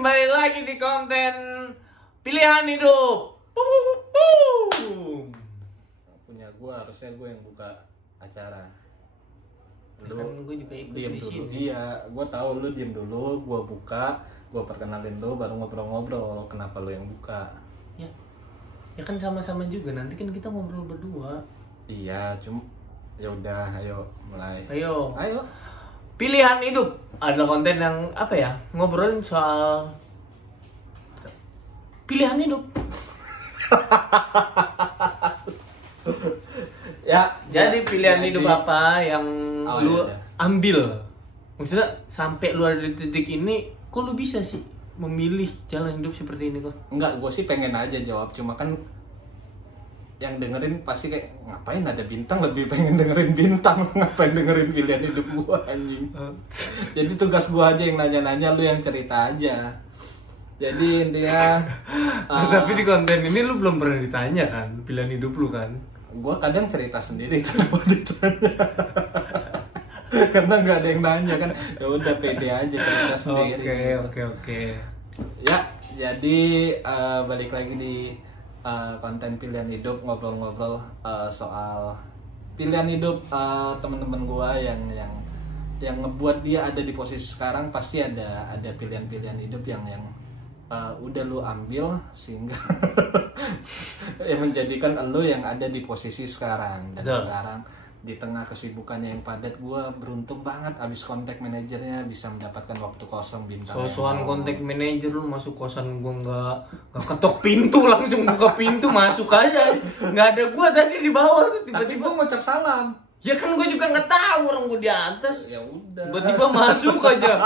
kembali lagi di konten pilihan hidup. Punya harusnya gue yang buka acara. Lu kan gue juga ikut diem di dulu. sini. Iya, gue tahu lu diem dulu, gue buka, gue perkenalin lu, baru ngobrol-ngobrol. Kenapa lu yang buka? Ya kan sama-sama juga, nanti kan kita ngobrol berdua. Iya, cuma ya udah, ayo mulai. Ayo. Ayo. Pilihan hidup adalah konten yang apa ya? Ngobrolin soal pilihan hidup. Ya, Jadi pilihan hidup apa yang lu iya. ambil? Maksudnya sampai lu ada di titik ini, kok lu bisa sih memilih jalan hidup seperti ini kok? Enggak, gue sih pengen aja jawab, cuma kan yang dengerin pasti kayak ngapain ada bintang, lebih pengen dengerin bintang, ngapain dengerin pilihan hidup gue anjing. Jadi tugas gue aja yang nanya-nanya, lu yang cerita aja. Jadi intinya Tapi di konten ini lu belum pernah ditanya kan pilihan hidup lu kan? gue kadang cerita sendiri kenapa ditanya. Karena nggak ada yang nanya kan, ya udah pede aja cerita sendiri. Oke. Ya, jadi balik lagi di konten pilihan hidup, ngobrol-ngobrol soal pilihan hidup teman-teman gua yang ngebuat dia ada di posisi sekarang. Pasti ada pilihan-pilihan hidup yang udah lu ambil sehingga yang menjadikan lu yang ada di posisi sekarang. Dan sekarang di tengah kesibukannya yang padat, gue beruntung banget abis kontak manajernya bisa mendapatkan waktu kosong bintang. Sosokan kontak manajer lu masuk kosan gua nggak ketok pintu, langsung buka pintu masuk aja. Nggak ada gua tadi di bawah tuh, Tapi tiba-tiba gue ngucap salam. ya kan gua juga nggak tahu orang gua di atas. Ya udah. Tiba-tiba masuk aja.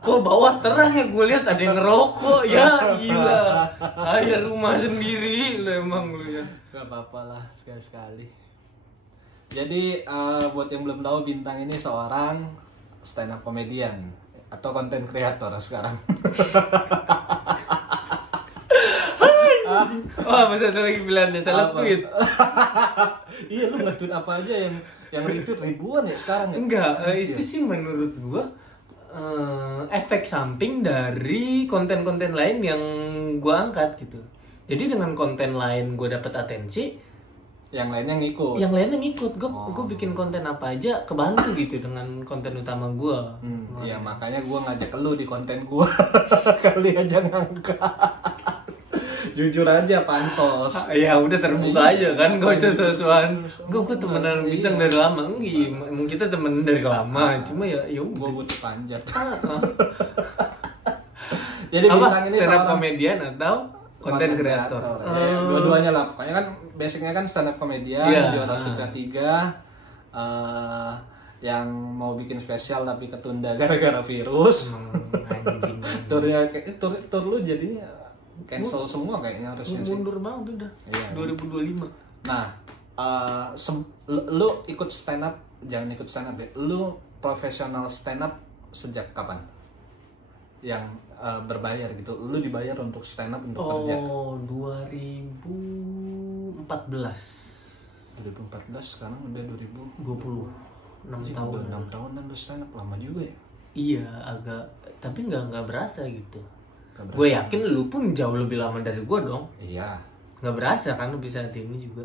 Kok bawah terang ya, gue lihat ada yang ngerokok. Ya gila. Kayak rumah sendiri lu emang lu ya. Gak apa-apa lah, sekali-sekali. Jadi buat yang belum tahu, Bintang ini seorang stand up comedian atau konten kreator sekarang. Wah, masa satu lagi pilihannya salah tweet. Iya, lu nge-tweet apa aja yang retweet ribuan ya sekarang ya? Enggak, itu sih menurut gua efek samping dari konten-konten lain yang gua angkat gitu. Jadi dengan konten lain gua dapat atensi, yang lainnya ngikut. yang lainnya ngikut. Gua bikin konten apa aja kebantu gitu dengan konten utama gua. Iya, makanya gua ngajak lu di konten gua. Kali aja ngangkat. Jujur aja, pansos. Ya udah terbuka aja kan, gak usah sesuatu. Gue temenan Bintang dari lama, emang kita temen dari lama, cuma ya udah. Gue butuh panjat. Jadi Apa? Bintang ini Stand up seorang komedian atau konten kreator? Ya, dua-duanya lah. Pokoknya kan basicnya kan stand up komedian, juara Suca 3, yang mau bikin spesial tapi ketunda gara-gara virus. Anjing. Tur lu jadinya cancel semua kayaknya harusnya sih. Mundur banget udah. Iya. 2025. Nah, lu ikut stand up, jangan ikut stand up ya. Lu profesional stand up sejak kapan? Yang berbayar gitu. Lu dibayar untuk stand up untuk kerja. Oh, 2014. 2014, sekarang udah 20. 6 tahun. Udah 6 tahunan lu stand up, lama juga ya. Iya, agak, tapi nggak berasa gitu. Gue yakin lu pun jauh lebih lama dari gue dong. Iya. Nggak berasa kan lu bisa ini juga.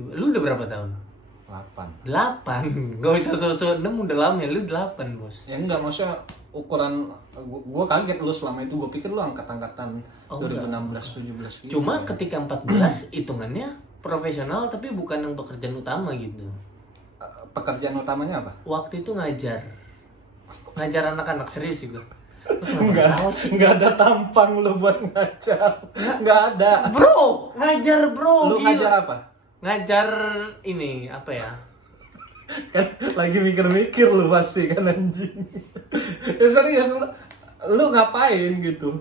Lu udah berapa tahun? 8. 8. Gak usah sosok 6, udah lama ya. Lu 8 bos. Ya enggak, maksudnya ukuran gue kaget lu selama itu. Gue pikir lu angkat-angkatan 2016-17 gitu. Cuma ya. ketika 14 hitungannya profesional tapi bukan yang pekerjaan utama gitu. Pekerjaan utamanya apa? Waktu itu ngajar anak-anak, serius sih gue. Enggak ada tampang lu buat ngajar. Enggak ada. Bro, ngajar bro. Lu gila. ngajar apa? Ngajar ini apa ya? Kan lagi mikir-mikir lu pasti kan anjing. Ya serius, lu ngapain gitu?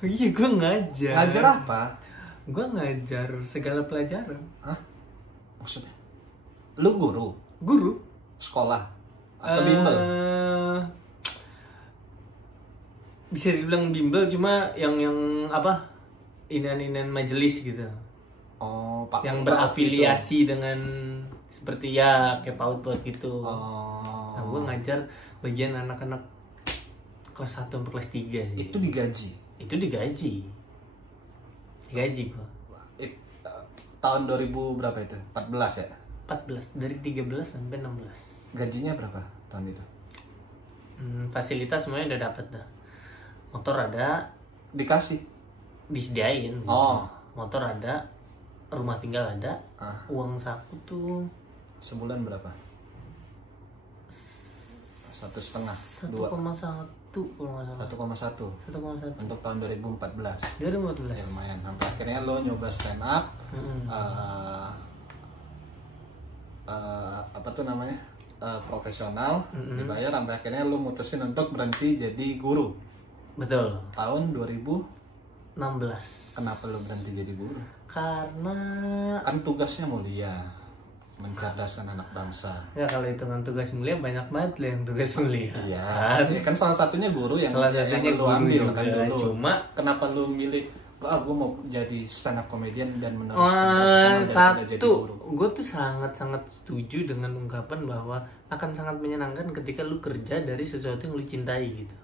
Iya, gue ngajar. Ngajar apa? Gue ngajar segala pelajaran. Hah? Maksudnya? Lu guru? Guru? Sekolah? Atau bimbel? Bisa dibilang bimbel, cuma yang apa? Inan-inan majelis gitu. Oh, Pak. Yang berafiliasi dengan seperti ya kayak PAUD gitu. Oh. Nah, gue ngajar bagian anak-anak kelas 1 sampai kelas 3 sih. Itu digaji. Itu digaji gua. Tahun 2000 berapa itu? 14 ya? 14 dari 13 sampai 16. Gajinya berapa tahun itu? Fasilitas semuanya udah dapet dah. Motor ada, Dikasih. disediain gitu. Oh. Motor ada, rumah tinggal ada. Uang saku tuh Sebulan berapa? 1,5, 1,1 2, kalau nggak salah. 1,1 1,1 untuk tahun 2014. 2014. Ya, lumayan. Sampai akhirnya lo nyoba stand up. Apa tuh namanya? Profesional, dibayar, sampai akhirnya lo mutusin untuk berhenti jadi guru. Betul. Tahun 2016. 16. Kenapa lo berhenti jadi guru? Karena Kan tugasnya mulia, mencerdaskan anak bangsa. ya kalau hitungan tugas mulia banyak banget lah yang tugas mulia. Iya. Kan? Ya kan salah satunya guru yang Salah satunya yang lo guru ambil juga. kan dulu. Cuma kenapa lo milih? Gue mau jadi stand up comedian dan meneruskan profesional daripada jadi satu, guru. gue tuh sangat setuju dengan ungkapan bahwa akan sangat menyenangkan ketika lu kerja dari sesuatu yang lu cintai gitu.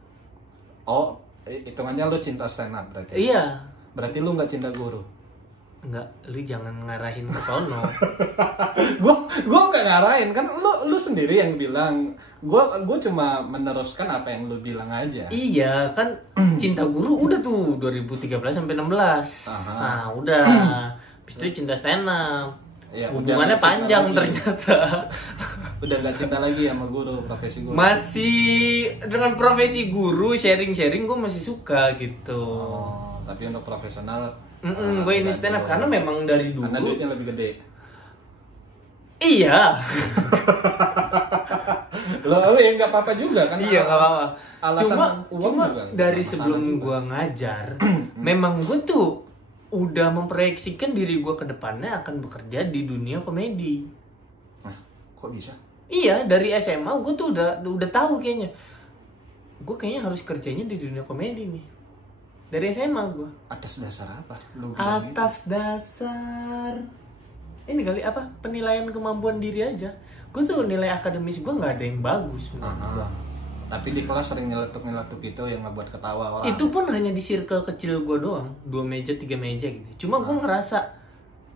Oh, hitungannya lo cinta stand up berarti? Iya. Berarti lo nggak cinta guru? Enggak, lu jangan ngarahin ke sono. Gue nggak ngarahin, kan lu sendiri yang bilang. Gue cuma meneruskan apa yang lu bilang aja. Iya, kan cinta guru udah tuh 2013 sampai 16. Nah, udah. Habis itu cinta stand up. Ya, hubungannya udah panjang lagi. ternyata. Udah nggak cinta lagi sama guru, profesi guru. Masih dengan profesi guru, sharing-sharing gue masih suka gitu. Oh, tapi untuk profesional Gue ini nggak stand up dulu. karena memang dari dulu. Karena duitnya lebih gede. Iya. Lo ya nggak apa-apa juga kan? Iya, nggak apa-apa. Alasan uang Cuma juga dari nggak sebelum masalah juga. gue ngajar, memang gue tuh udah memproyeksikan diri gue ke depannya akan bekerja di dunia komedi. Nah, kok bisa? Iya, dari SMA gue tuh udah tahu kayaknya. Gue kayaknya harus kerjanya di dunia komedi nih. Dari SMA gue. Atas dasar apa? Lu bilang gitu? Atas dasar ini kali apa? Penilaian kemampuan diri aja. Gue tuh nilai akademis gue nggak ada yang bagus menurut gua. Tapi di kelas sering nyeletuk itu yang ngebuat ketawa orang. Itu pun hanya di circle kecil gue doang, 2 meja 3 meja gitu. Cuma gue ngerasa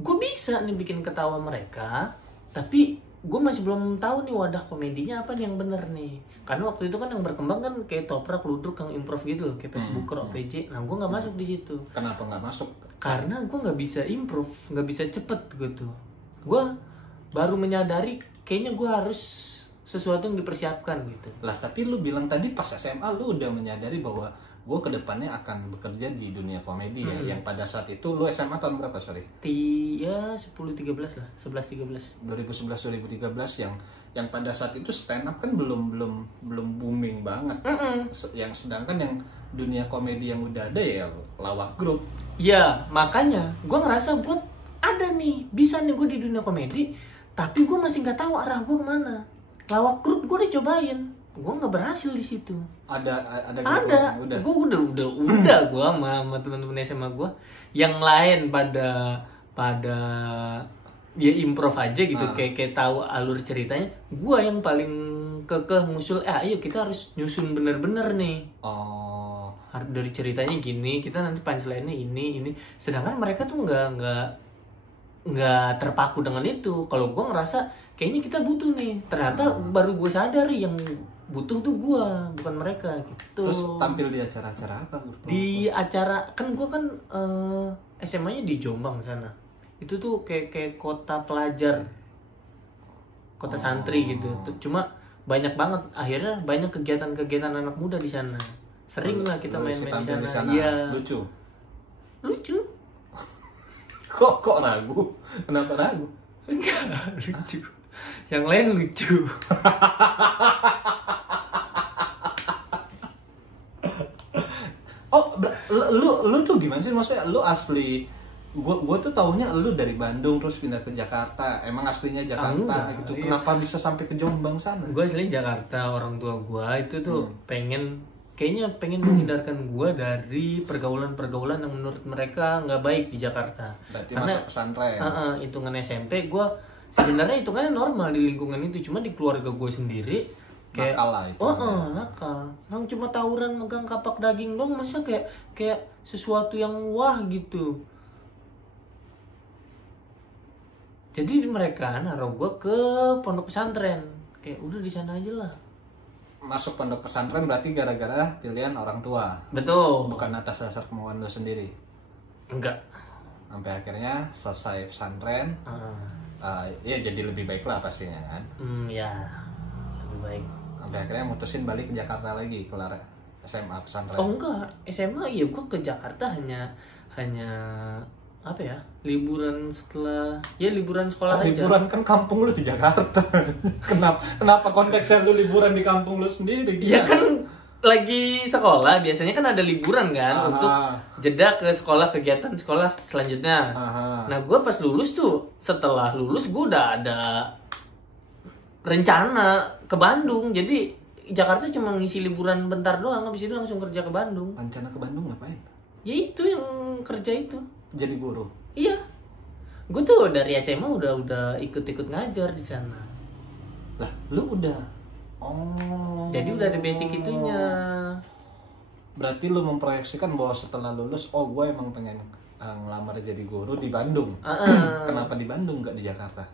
gue bisa nih bikin ketawa mereka, tapi gue masih belum tahu nih wadah komedinya apa nih yang bener nih. Karena waktu itu kan yang berkembang kan kayak toprak, ludruk, yang improv gitu loh, kayak Facebooker, OPJ. Nah gue nggak masuk di situ. Kenapa nggak masuk? Karena gue nggak bisa improv, nggak bisa cepet gitu. Gue baru menyadari kayaknya gue harus sesuatu yang dipersiapkan gitu. Lah tapi lu bilang tadi pas SMA lu udah menyadari bahwa gue kedepannya akan bekerja di dunia komedi ya. Yang pada saat itu lu SMA tahun berapa sorry? Ya 10-13 lah, 11-13. 2011-2013 yang pada saat itu stand up kan belum booming banget. Yang sedangkan yang dunia komedi yang udah ada ya lawak grup. Ya makanya gue ngerasa gue ada nih, bisa nih gue di dunia komedi, tapi gue masih nggak tahu arah gue kemana. Lawak grup gue udah cobain, gue nggak berhasil di situ. Ada Ada, gue udah gue sama teman-teman SMA gue, yang lain pada ya improv aja gitu, kayak tahu alur ceritanya. Gue yang paling kekeh ngusul, ayo kita harus nyusun bener-bener nih. Oh, Dari ceritanya gini, kita nanti punchline-nya ini. Sedangkan mereka tuh nggak terpaku dengan itu. Kalau gue ngerasa kayaknya kita butuh nih. Ternyata baru gue sadar yang butuh tuh gue, bukan mereka gitu. terus tampil di acara-acara apa? Di acara kan gue kan SMA-nya di Jombang sana. Itu tuh kayak kota pelajar, kota santri gitu. Cuma banyak banget, akhirnya banyak kegiatan-kegiatan anak muda di sana. Sering lah kita main-main di sana. Iya. Lucu. Kok ragu? Kenapa ragu? Enggak lucu. Yang lain lucu. Oh, lu tuh gimana sih? Maksudnya lu asli gue tuh taunya lu dari Bandung terus pindah ke Jakarta. Emang aslinya Jakarta enggak, gitu. iya. Kenapa bisa sampai ke Jombang sana? Gue asli Jakarta, orang tua gue itu tuh kayaknya pengen menghindarkan gue dari pergaulan-pergaulan yang menurut mereka nggak baik di Jakarta. Berarti Karena masuk pesantren. hitungan SMP gue sebenarnya hitungannya normal di lingkungan itu, cuma di keluarga gue sendiri Nakal lah itu. Nakal. Orang cuma tawuran megang kapak daging dong, masa kayak sesuatu yang wah gitu. Jadi mereka naruh gue ke pondok pesantren. Kayak udah di sana aja lah. Masuk pondok pesantren berarti gara-gara pilihan orang tua. Betul. Bukan atas dasar kemauan lo sendiri. Enggak. Sampai akhirnya selesai pesantren. Ya jadi lebih baik lah pastinya kan. Ya lebih baik. Sampai akhirnya mutusin balik ke Jakarta lagi, kelar SMA pesantren. Oh enggak, SMA ya gue ke Jakarta hanya apa ya, liburan liburan sekolah aja. Liburan kan kampung lu di Jakarta. Kenapa konteksnya lu liburan di kampung lu sendiri? Ya kan lagi sekolah biasanya kan ada liburan kan untuk jeda ke sekolah, kegiatan sekolah selanjutnya. Nah gue pas lulus tuh, setelah lulus gue udah ada rencana ke Bandung, jadi Jakarta cuma ngisi liburan bentar doang, habis itu langsung kerja ke Bandung. Rencana ke Bandung ngapain? Ya itu yang kerja itu. Jadi guru. Iya. Gue tuh dari SMA udah ikut-ikut ngajar di sana. Lah, lu udah. Oh. Jadi udah ada basic itunya. Berarti lu memproyeksikan bahwa setelah lulus, gue emang pengen ngelamar jadi guru di Bandung. Kenapa di Bandung nggak di Jakarta?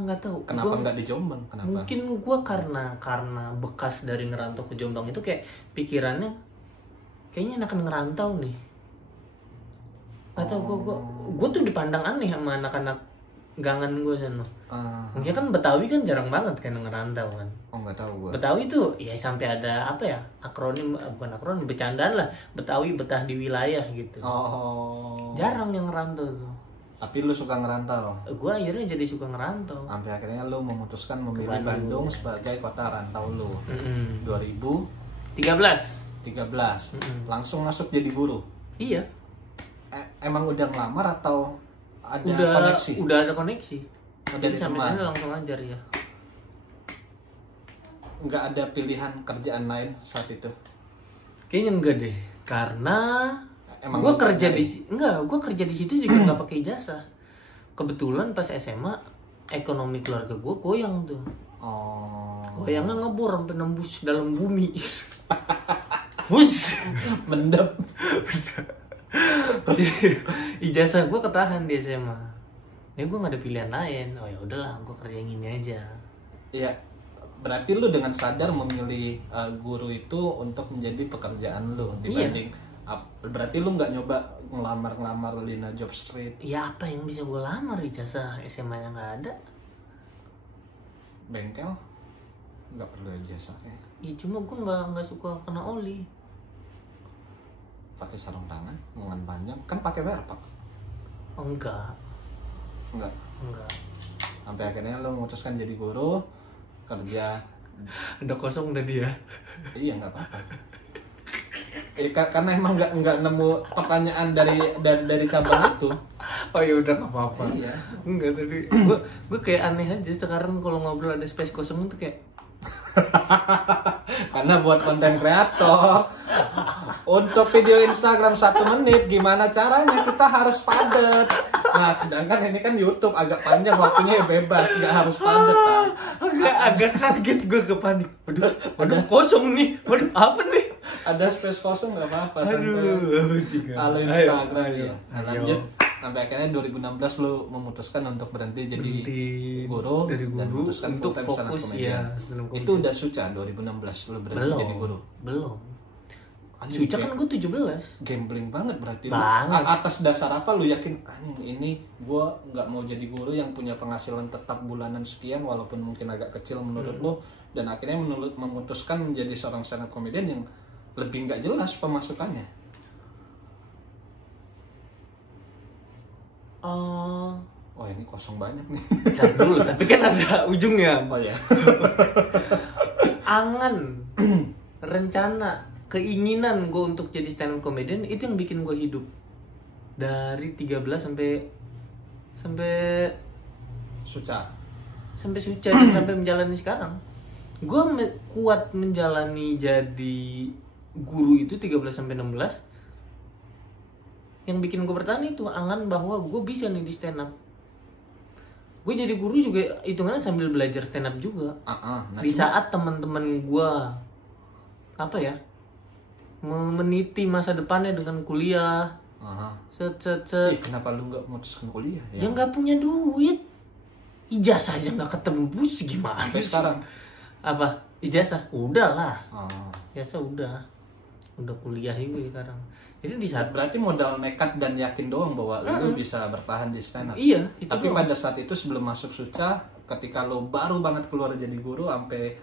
Nggak tahu. Kenapa nggak di Jombang? Kenapa? Mungkin gue karena bekas dari ngerantau ke Jombang itu kayak pikirannya kayaknya enakan ngerantau nih. Gak tau, gue tuh dipandang aneh sama anak-anak gangan gue sana. Mungkin kan Betawi kan jarang banget kan ngerantau kan. Oh nggak tahu gue. Betawi tuh ya sampai ada apa ya, akronim, bukan akronim, bercandaan lah, Betawi betah di wilayah gitu. Jarang yang ngerantau tuh. Tapi lu suka ngerantau? Gue akhirnya jadi suka ngerantau. Sampai akhirnya lu memutuskan memilih Bandung sebagai kota rantau lu. 2013. Langsung masuk jadi guru. Iya. Emang udah ngelamar atau ada koneksi? Udah ada koneksi. Jadi sampai sana langsung ajar ya. Nggak ada pilihan kerjaan lain saat itu? Kayaknya enggak deh, karena gue kerja di situ juga nggak pakai ijazah. Kebetulan pas SMA ekonomi keluarga gue goyang tuh. Goyangnya ngebor sampai nembus dalam bumi. Hus, mendap. Jadi ijazah gue ketahan di SMA. Ya gue nggak ada pilihan lain. Oh ya udahlah, gue kerja yang ini aja. Iya, berarti lu dengan sadar memilih guru itu untuk menjadi pekerjaan lu dibanding. Berarti lu nggak nyoba ngelamar Lina Job Street? Ya apa yang bisa gue lamar, ijazah SMA-nya nggak ada. Bengkel nggak perlu ijazahnya. Ya cuma gue nggak suka kena oli. Pakai sarung tangan, lengan panjang, kan pakai werpak? Enggak. Sampai akhirnya lu memutuskan jadi guru, kerja. Udah kosong udah dia. Iya nggak apa-apa. Karena emang nggak nemu pertanyaan dari cabang itu. Oh ya udah nggak apa-apa. Iya. Enggak, tadi gue kayak aneh aja sekarang kalau ngobrol ada space kosong itu kayak. Karena buat konten kreator, untuk video Instagram 1 menit gimana caranya kita harus padet. Nah sedangkan ini kan YouTube agak panjang waktunya, ya bebas, nggak harus padet kan. Agak kaget gue, ke panik. Waduh kosong nih. Waduh apa nih? Ada space kosong nggak apa-apa. Kalau Instagram ya. Lanjut. Sampai akhirnya 2016 lu memutuskan untuk berhenti jadi guru dan memutuskan untuk fokus ya. Itu udah suca 2016 lu berhenti jadi guru. Belum. Suca kan gue 17. Gambling banget berarti. Banget. Atas dasar apa lu yakin ini gue nggak mau jadi guru yang punya penghasilan tetap bulanan sekian walaupun mungkin agak kecil menurut lu, dan akhirnya memutuskan menjadi seorang stand up comedian yang lebih nggak jelas pemasukannya? Oh ini kosong banyak nih. Bentar dulu, tapi kan ada ujungnya. Oh ya. Angan, rencana, keinginan gue untuk jadi stand up comedian itu yang bikin gue hidup. Dari 13 sampai suca dan sampai menjalani sekarang. Gue kuat menjalani jadi guru itu 13 sampai 16. Yang bikin gue bertahan itu angan bahwa gue bisa nih di stand up. gue jadi guru juga hitungannya sambil belajar stand up juga. Nah, Di saat teman-teman gue apa ya, meniti masa depannya dengan kuliah, set. Kenapa lu nggak memutuskan kuliah? Ya nggak punya duit, ijazah aja nggak ketembus, gimana? Sampai sekarang Apa ijazah? Udah lah, Oh. ijazah udah kuliah juga sekarang. Jadi di saat Berarti modal nekat dan yakin doang bahwa lu bisa bertahan di stand up. iya itu Tapi doang. pada saat itu sebelum masuk Suca, ketika lo baru banget keluar jadi guru sampai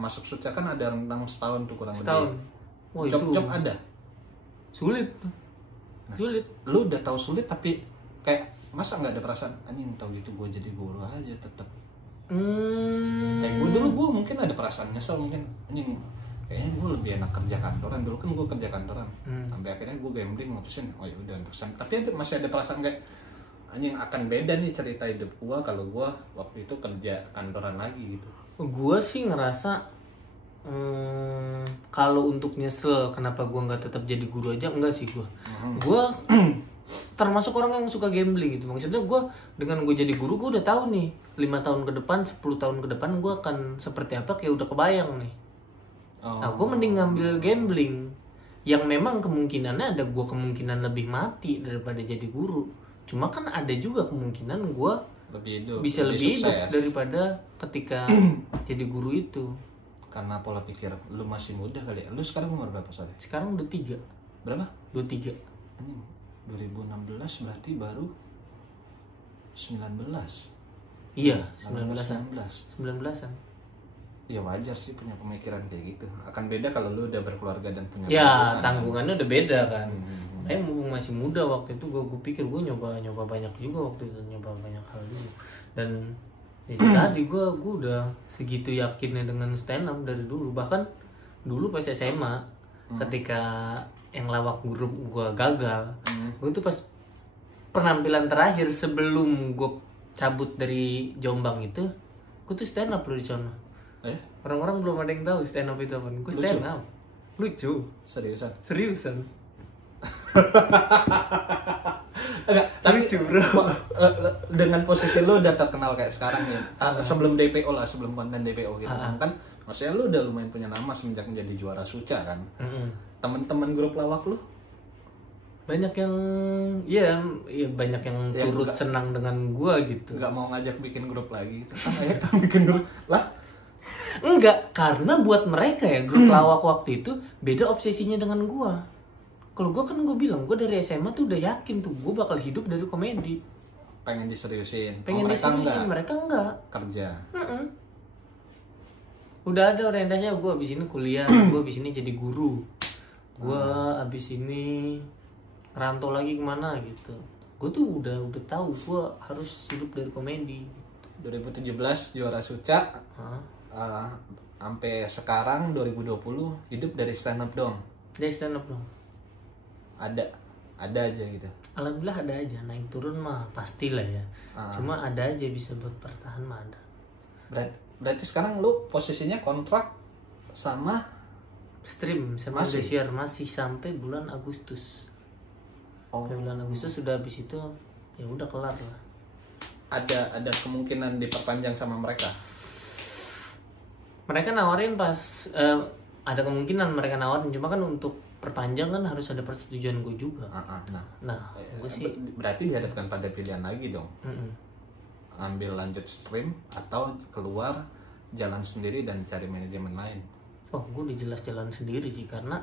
masuk Suca kan ada rentang setahun tuh kurang setahun. lebih. Wah itu Job ada. sulit tuh. Sulit. Lu udah tahu sulit tapi kayak masa nggak ada perasaan anjing tahu gitu gue jadi guru aja tetap. Kayak gue dulu gue mungkin ada perasaan nyesel mungkin anjing kayaknya gue lebih enak kerja kantoran dulu kan gue kerja kantoran sampai akhirnya gue gambling mutusin oh ya udah tapi masih ada perasaan kayak anjing akan beda nih cerita hidup gue kalau gue waktu itu kerja kantoran lagi gitu. Gue sih ngerasa kalau untuk nyesel kenapa gue nggak tetap jadi guru aja, enggak sih gue. Gue termasuk orang yang suka gambling gitu. Maksudnya gue dengan gue jadi guru gue udah tahu nih 5 tahun ke depan, 10 tahun ke depan gue akan seperti apa, kayak udah kebayang nih. Nah gue mending ngambil gambling yang memang kemungkinannya ada gue kemungkinan lebih mati daripada jadi guru. Cuma kan ada juga kemungkinan gue bisa lebih hidup daripada ketika jadi guru itu. Karena pola pikir lu masih muda kali ya. Lu sekarang umur berapa soalnya? Sekarang udah 3. Berapa? 23. Anjing 2016 berarti baru 19. Iya, 19-an. 19. Ya wajar sih punya pemikiran kayak gitu. Akan beda kalau lu udah berkeluarga dan punya ya tanggungannya udah beda kan. Mumpung masih muda waktu itu gue pikir gue nyoba banyak juga waktu itu, nyoba banyak hal juga. Dan itu tadi gue udah segitu yakinnya dengan stand up dari dulu. Bahkan dulu pas SMA ketika yang lawak grup gue gagal, gue tuh pas penampilan terakhir sebelum gue cabut dari Jombang itu, gue tuh stand up loh di sana. Orang-orang belum ada yang tahu stand up itu apa. Gue stand up. Lucu. Seriusan. Enggak, tapi dengan posisi lu udah terkenal kayak sekarang ya. Sebelum DPO lah, sebelum konten DPO gitu. Kan maksudnya lu udah lumayan punya nama semenjak menjadi juara Suca kan. Temen-temen grup lawak lu banyak yang banyak yang turut senang dengan gua gitu. Enggak mau ngajak bikin grup lagi. Terus ayo bikin grup lah. Enggak, karena buat mereka ya grup lawak waktu itu beda obsesinya dengan gua. Kalau gua kan gua bilang gua dari SMA tuh udah yakin tuh gua bakal hidup dari komedi. Pengen diseriusin. Mereka enggak. Kerja. Udah ada orientasinya gua abis ini kuliah, gua abis ini jadi guru. Gua abis ini rantau lagi kemana gitu. Gua tuh udah tahu gua harus hidup dari komedi. 2017 juara Suca. Sampai sekarang 2020 hidup dari stand up dong. Dari stand up dong. Ada aja gitu. Alhamdulillah ada aja, naik turun mah pastilah ya. Cuma ada aja bisa buat bertahan mah ada. Berarti sekarang lu posisinya kontrak sama stream sama Indosiar masih sampai bulan Agustus. Sampai bulan Agustus sudah habis itu ya udah kelar lah. Ada kemungkinan diperpanjang sama mereka. Mereka nawarin pas ada kemungkinan mereka nawarin, cuma kan untuk perpanjang kan harus ada persetujuan gue juga. Nah, gue sih berarti dihadapkan pada pilihan lagi dong. Ambil lanjut stream atau keluar jalan sendiri dan cari manajemen lain. Oh, gue udah jelas jalan sendiri sih, karena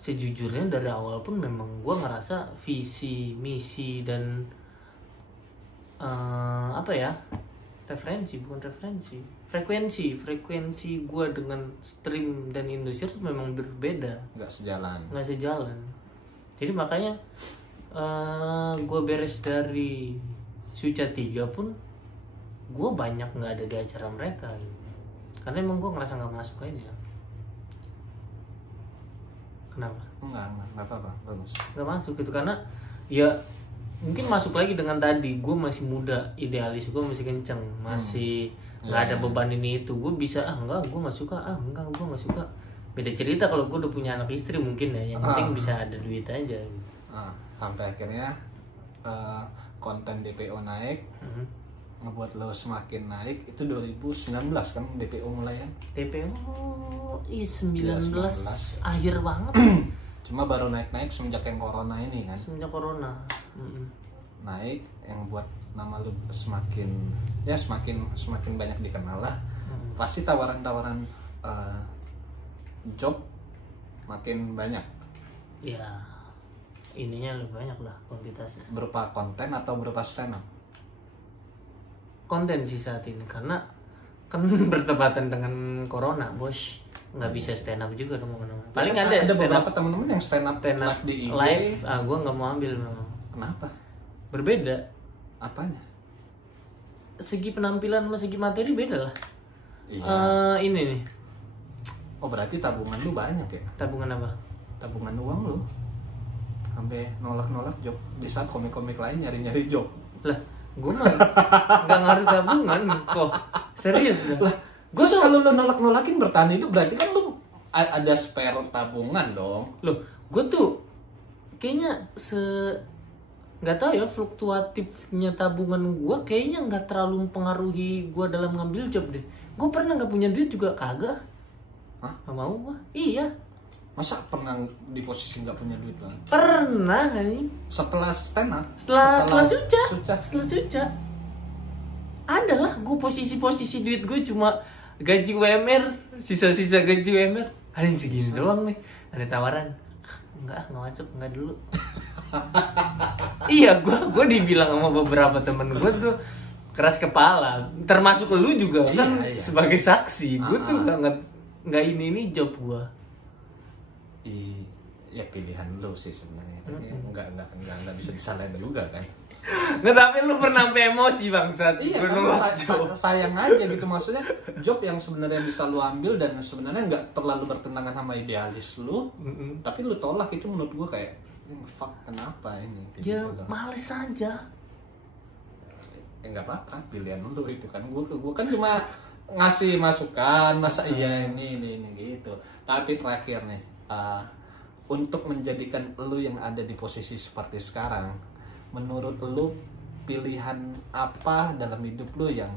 sejujurnya dari awal pun memang gue ngerasa visi, misi dan frekuensi gue dengan stream dan Indosiar itu memang berbeda, nggak sejalan. Jadi makanya gue beres dari Suca 3 pun gue banyak nggak ada di acara mereka gitu. Karena emang gue ngerasa nggak masuk aja. Kenapa? Enggak apa-apa, bagus. Nggak masuk gitu karena ya mungkin masuk lagi dengan tadi, gue masih muda, idealis gue masih kenceng, masih nggak ada beban ini itu. Gue bisa gue nggak suka, gue nggak suka. Beda cerita kalau gue udah punya anak istri mungkin ya, yang penting bisa ada duit aja gitu. Sampai akhirnya konten DPO naik, ngebuat lo semakin naik itu 2019 kan DPO mulai kan? DPO 19 19. akhir banget. Cuma baru naik semenjak yang corona ini kan. Semenjak corona. Naik yang buat nama lu semakin banyak dikenal lah. Pasti tawaran-tawaran job makin banyak. Ya, ininya lebih banyak lah kuantitasnya. Berupa konten atau berupa stand up? Konten sih saat ini karena kan bertepatan dengan corona, bos. Nggak bisa stand up juga dong kemana-mana. Paling Ya, ada stand beberapa up, temen-temen yang stand up live di IG. live. Gue nggak mau ambil memang. Kenapa? Berbeda. Apanya? Segi penampilan sama segi materi beda lah. Iya. Ini nih. Oh berarti tabungan lu banyak ya? Tabungan apa? Tabungan uang lu sampai nolak job di saat komik-komik lain nyari job. Lah, gue mah nggak ngaruh tabungan kok. Serius dah. Lah, gue kalau lu nolakin bertahan hidup berarti kan lu ada spare tabungan dong. Loh, gue tuh kayaknya nggak tahu ya, fluktuatifnya tabungan gue kayaknya nggak terlalu mempengaruhi gue dalam ngambil job deh. Gue pernah nggak punya duit juga kagak. Hah? Nggak mau gue. Iya. Masa pernah di posisi nggak punya duit banget? Pernah nih. Setelah stand up? Setelah suca. Ada lah gue posisi duit gue cuma gaji UMR, sisa-sisa gaji UMR. Anjing segini doang nih. Ada tawaran. Nggak masuk, nggak dulu. Iya, gue dibilang sama beberapa temen gue tuh keras kepala, termasuk lu juga kan iya. sebagai saksi. Gue tuh nggak ini job gue. Ya pilihan lu sih sebenarnya. Nggak bisa disalahin juga kan. Nggak, tapi lu pernah sampai emosi bangsat. Iya kan sayang aja gitu, maksudnya job yang sebenarnya bisa lu ambil dan sebenarnya nggak terlalu bertentangan sama idealis lu, tapi lu tolak. Itu menurut gua kayak fuck, kenapa ini Ya gitu. males aja. Nggak apa-apa, pilihan lu itu kan. Gua kan cuma ngasih masukan, masa iya ini gitu. Tapi terakhir nih, untuk menjadikan lu yang ada di posisi seperti sekarang, menurut lu pilihan apa dalam hidup lu yang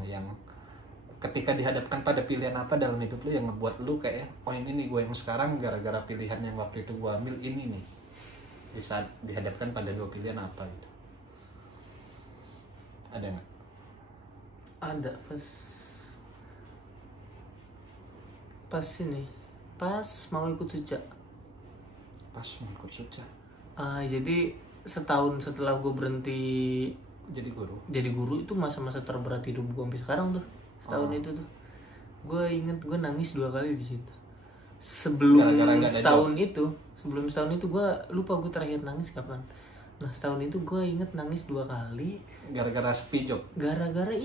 ketika dihadapkan pada pilihan apa dalam hidup lu yang ngebuat lu kayak oh ini nih gue yang sekarang gara-gara pilihan yang waktu itu gue ambil ini nih, di saat dihadapkan pada dua pilihan apa gitu? Ada nggak? Ada pas ini, pas mau ikut suca. Pas mau ikut suca. Jadi setahun setelah gue berhenti jadi guru itu masa-masa terberat hidup gue sampai sekarang tuh. Setahun itu tuh gue inget gue nangis 2 kali di situ. Sebelum setahun itu gue lupa gue terakhir nangis kapan. Nah setahun itu gue inget nangis 2 kali. Gara-gara sepi job. Gara-gara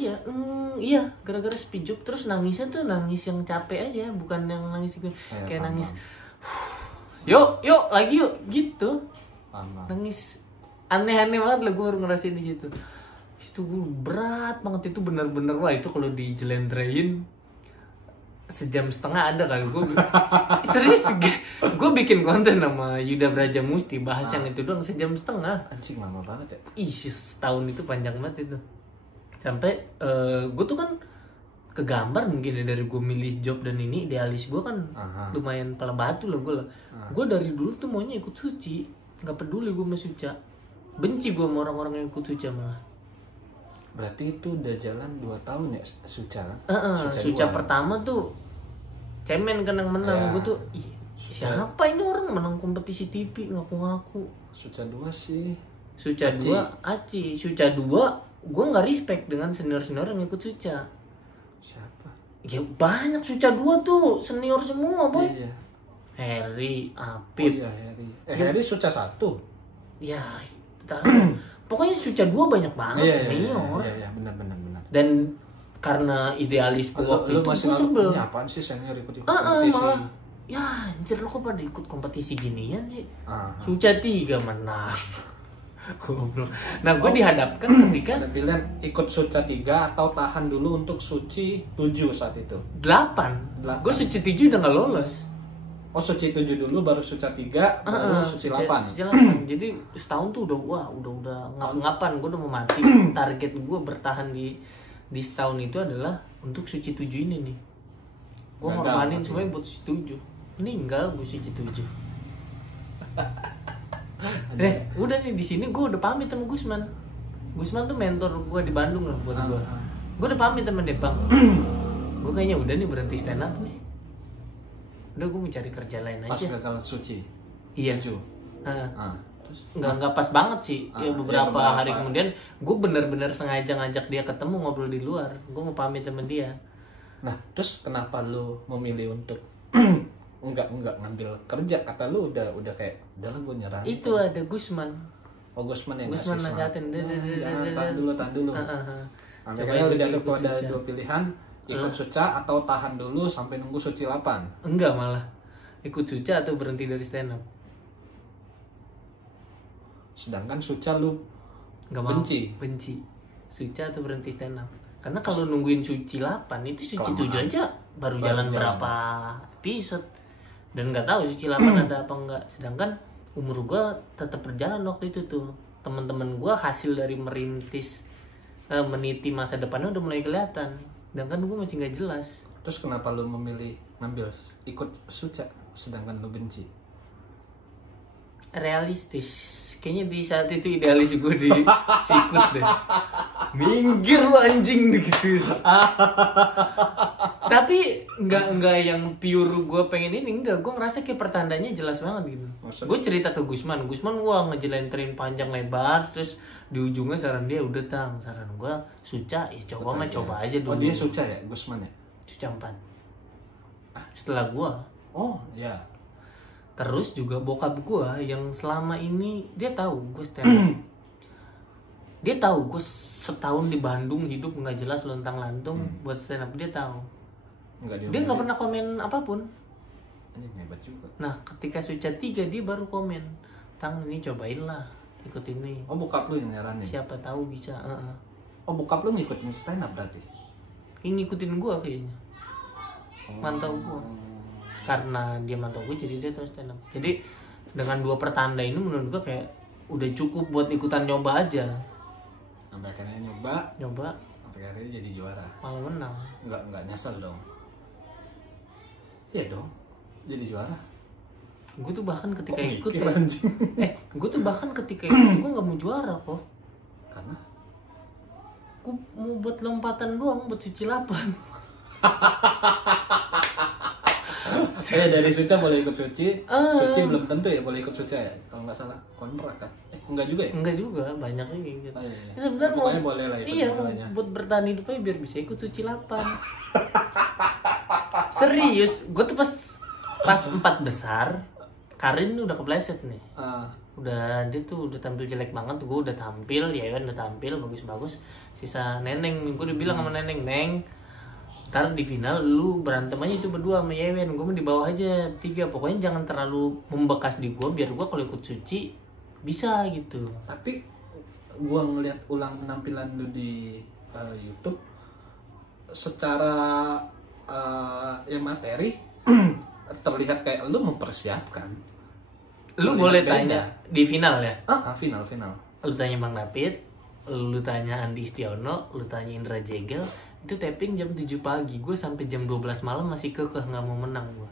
gara-gara sepi job. Terus nangisnya tuh nangis yang capek aja, bukan yang nangis kayak nangis yuk lagi yuk gitu. Nangis aneh-aneh banget lah, gue baru ngerasain di situ. Itu gue berat banget, itu bener-bener wah itu kalau dijelentrein 1,5 jam ada kali gue. Serius, gue bikin konten sama Yuda Braja Musti bahas yang itu doang 1,5 jam. Anjing lama banget ya. Setahun itu panjang banget itu. Sampai gue tuh kan kegambar mungkin ya dari gue milih job dan ini idealis gue kan lumayan pala batu lah gue lah. Gue dari dulu tuh maunya ikut suci, nggak peduli gue sama suca. Benci gue sama orang-orang yang ikut suca malah. Berarti itu udah jalan 2 tahun ya suca kan? Suca pertama tuh cemen kan yang menang. Gue tuh siapa ini orang menang kompetisi TV ngaku-ngaku. Suca 2 sih. Suca 2 Aci. Suca 2 gue nggak respect dengan senior-senior yang ikut suca. Siapa? Ya banyak suca 2 tuh senior semua boy. Iya. Harry, Apip. Oh iya Harry. Harry suca 1. Ya, pokoknya suca 2 banyak banget senior. Iya, benar. Dan karena idealis gue waktu itu gue sebel. Ini apaan sih senior ikut kompetisi? Malah, ya anjir lo kok pada ikut kompetisi ginian sih. Suca 3 menang. Goblok. Nah gue dihadapkan ketika ada pilihan ikut suca 3 atau tahan dulu untuk suci 7 saat itu. 8. Gue suci 7 udah gak lolos. Oh suci 7 dulu baru suca 3 baru suci 8. Suci 8. Jadi setahun tuh udah ngap-ngapan, gue udah mau mati. Target gue bertahan di di setahun itu adalah untuk suci 7 ini nih. Gue Gagal, ngorbanin berarti. semuanya buat suci 7. Meninggal gue suci 7. Udah nih di sini gue udah pamit sama Gusman. Gusman tuh mentor gue di Bandung lah buat gue. Gue udah pamit sama dia, Bang. Gue kayaknya udah nih berhenti stand up nih. Udah gue mencari kerja lain Pas aja. gagal suci. Iya. 7. Nah, Terus nggak pas banget sih. Ya, beberapa beberapa. hari kemudian gue bener-bener sengaja ngajak dia ketemu ngobrol di luar. Gue mau pamit sama dia. nah, terus kenapa lu memilih untuk enggak ngambil kerja? Kata lu udah kayak udahlah gue nyerah. Itu ada Gusman. Oh, Gusman yang Gusman ngasih semangat. nasihatin. Tahan dulu. Akhirnya Coba udah ikut kepada suca. dua pilihan, ikut suca atau tahan dulu sampai nunggu suci 8. Enggak, malah ikut suca atau berhenti dari stand up. Sedangkan suca lu Nggak mau. benci. Suca atau berhenti stand up. Karena kalau nungguin suci 8 itu suci Kelamaan. 7 aja baru Baru jalan jalan. berapa episode. Dan nggak tahu suci 8 ada apa enggak. Sedangkan umur gua tetap berjalan waktu itu tuh. Teman-teman gua hasil dari meniti masa depannya udah mulai kelihatan. Sedangkan gua masih nggak jelas. Terus kenapa lu memilih ngambil ikut suca sedangkan lu benci? Realistis, kayaknya di saat itu idealis gue di sikut deh. Minggir lu anjing gitu. Tapi nggak yang pure gue pengen ini, enggak. Gue ngerasa kayak pertandanya jelas banget gitu. Gue cerita ke Gusman gue ngejelenterin panjang lebar, terus di ujungnya saran dia udah saran gue suca, ya coba aja dulu. Oh, dia suca ya, Gusman ya? Suca 4. Setelah gue. Oh, ya. Terus juga bokap gue yang selama ini dia tahu gue stand up. Dia tahu gue setahun di Bandung hidup nggak jelas lontang-lantung buat stand up. Dia tahu. Dia nggak pernah komen apapun. Ini hebat juga. Nah ketika suca 3 dia baru komen, Tang ini cobain lah ikut ini. Oh, bokap lu yang nyaranin. Siapa tahu bisa. Oh, bokap lu ngikutin stand up berarti. Ini ngikutin gue kayaknya. Mantau gue. Karena dia mantau gue jadi dia terus stand up. Jadi dengan 2 pertanda ini menurut gue kayak udah cukup buat ikutan nyoba aja. Sampai akhirnya nyoba, sampai akhirnya jadi juara. Malah menang. Enggak nyesel dong. Iya dong. Jadi juara. Gue tuh bahkan ketika Kok ikut mikir, anjing? gue tuh bahkan ketika ikut gue nggak mau juara kok. Karena Gue mau buat lompatan doang buat suci 8. saya dari suca boleh ikut suci. Suci belum tentu ya boleh ikut suca ya. Kalau nggak salah kontrak kan. Enggak juga ya? Enggak juga, banyak ini gitu. Oh, iya. Ya, sebenarnya Pokoknya boleh lah ikut iya, dua-duanya. buat bertahan hidup aja biar bisa ikut suci 8. Serius, gue tuh pas 4 besar, Karin udah kepleset nih. Udah dia tuh udah tampil jelek banget, gue udah tampil, ya kan udah tampil bagus-bagus. Sisa Neneng, gue udah bilang sama Neneng, Neng, ntar di final lu berantem aja itu berdua sama Yewen, gue mau di bawah aja 3. Pokoknya jangan terlalu membekas di gue biar gue kalau ikut suci bisa gitu. Tapi gua ngeliat ulang penampilan lu di YouTube secara ya materi terlihat kayak lu mempersiapkan. Lu Terlihat boleh beda. tanya di final ya. Final. Lu tanya Bang David, lu tanya Andi Istiono, lu tanya Indra Jegel. Itu taping jam 7 pagi, gue sampai jam 12 malam masih kekeh nggak mau menang gue.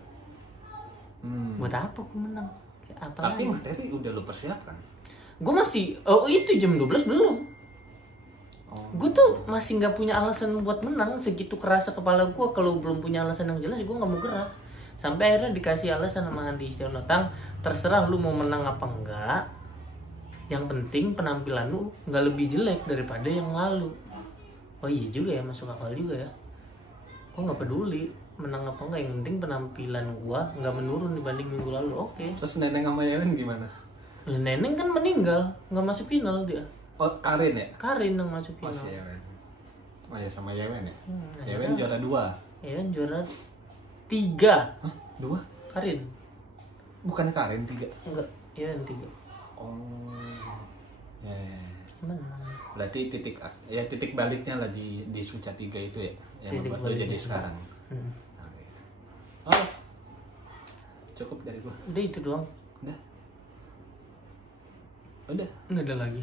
Buat apa gue menang? Apa Tapi lagi? materi udah lu persiapkan. Gue masih, itu jam 12 belum. Gue tuh masih nggak punya alasan buat menang. Segitu kerasa kepala gue kalau belum punya alasan yang jelas, gue nggak mau gerak. Sampai akhirnya dikasih alasan sama Andi Istiono, Tang, terserah lu mau menang apa enggak. Yang penting penampilan lu nggak lebih jelek daripada yang lalu. Oh iya juga ya, masuk akal juga ya. Gue nggak peduli menang apa enggak, yang penting penampilan gue nggak menurun dibanding minggu lalu. Oke. Terus Neneng sama Yewen gimana? Neneng kan meninggal, nggak masuk final dia. Oh, Karin ya? Karin yang masuk final. Masih Yewen. Oh ya, sama Yewen ya? Nah, Yewen juara 2. Ya kan juara 3. Hah? 2? Karin. Bukannya Karin 3? Enggak, ya yang 3. Oh. Ya. Gimana? Berarti titik baliknya lah di Suca 3 itu ya yang Titik membuat lu baliknya. jadi sekarang. Oke. Oh. Cukup dari gua. Udah itu doang. Udah. Nggak ada lagi.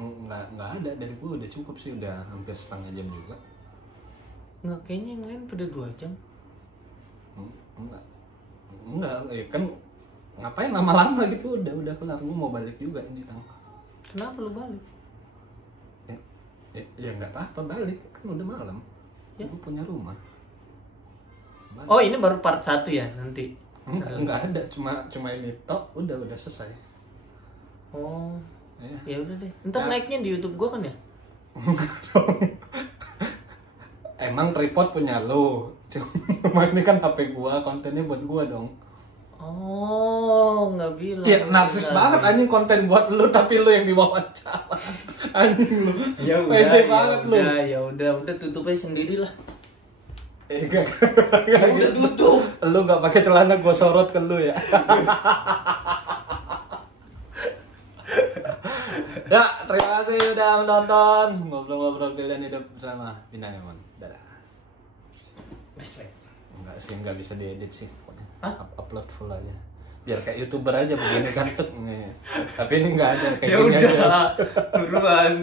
nggak ada, dari gue udah cukup sih, udah hampir setengah jam juga. Nggak, kayaknya yang lain pada 2 jam. Enggak, ya kan ngapain lama-lama gitu, udah kelar, gue mau balik juga ini Kang. Kenapa lu balik? Ya nggak apa-apa, balik kan udah malam ya. Gue punya rumah. Balik. Oh ini baru part 1 ya nanti? Enggak ada, cuma ini tok, udah selesai. Oh ya udah deh, ntar naiknya di YouTube gua kan ya? Emang tripod punya lo, cuma ini kan HP gua, kontennya buat gua dong. Oh, nggak bilang. Ya narsis banget anjing, konten buat lu tapi lu yang diwawancara. Anjing lu. Ya Pede banget lu. Ya udah tutup aja sendiri lah. Enggak. Udah tutup. Lu enggak pakai celana, gua sorot ke lu ya. Ya, terima kasih udah menonton ngobrol-ngobrol pilihan hidup bersama Bintang Emon. Dadah. Enggak sih, enggak bisa diedit sih. Upload full aja. Biar kayak YouTuber aja begini kan tuh. Tapi ini enggak ada kayak ya gini aja. Ya udah, buruan.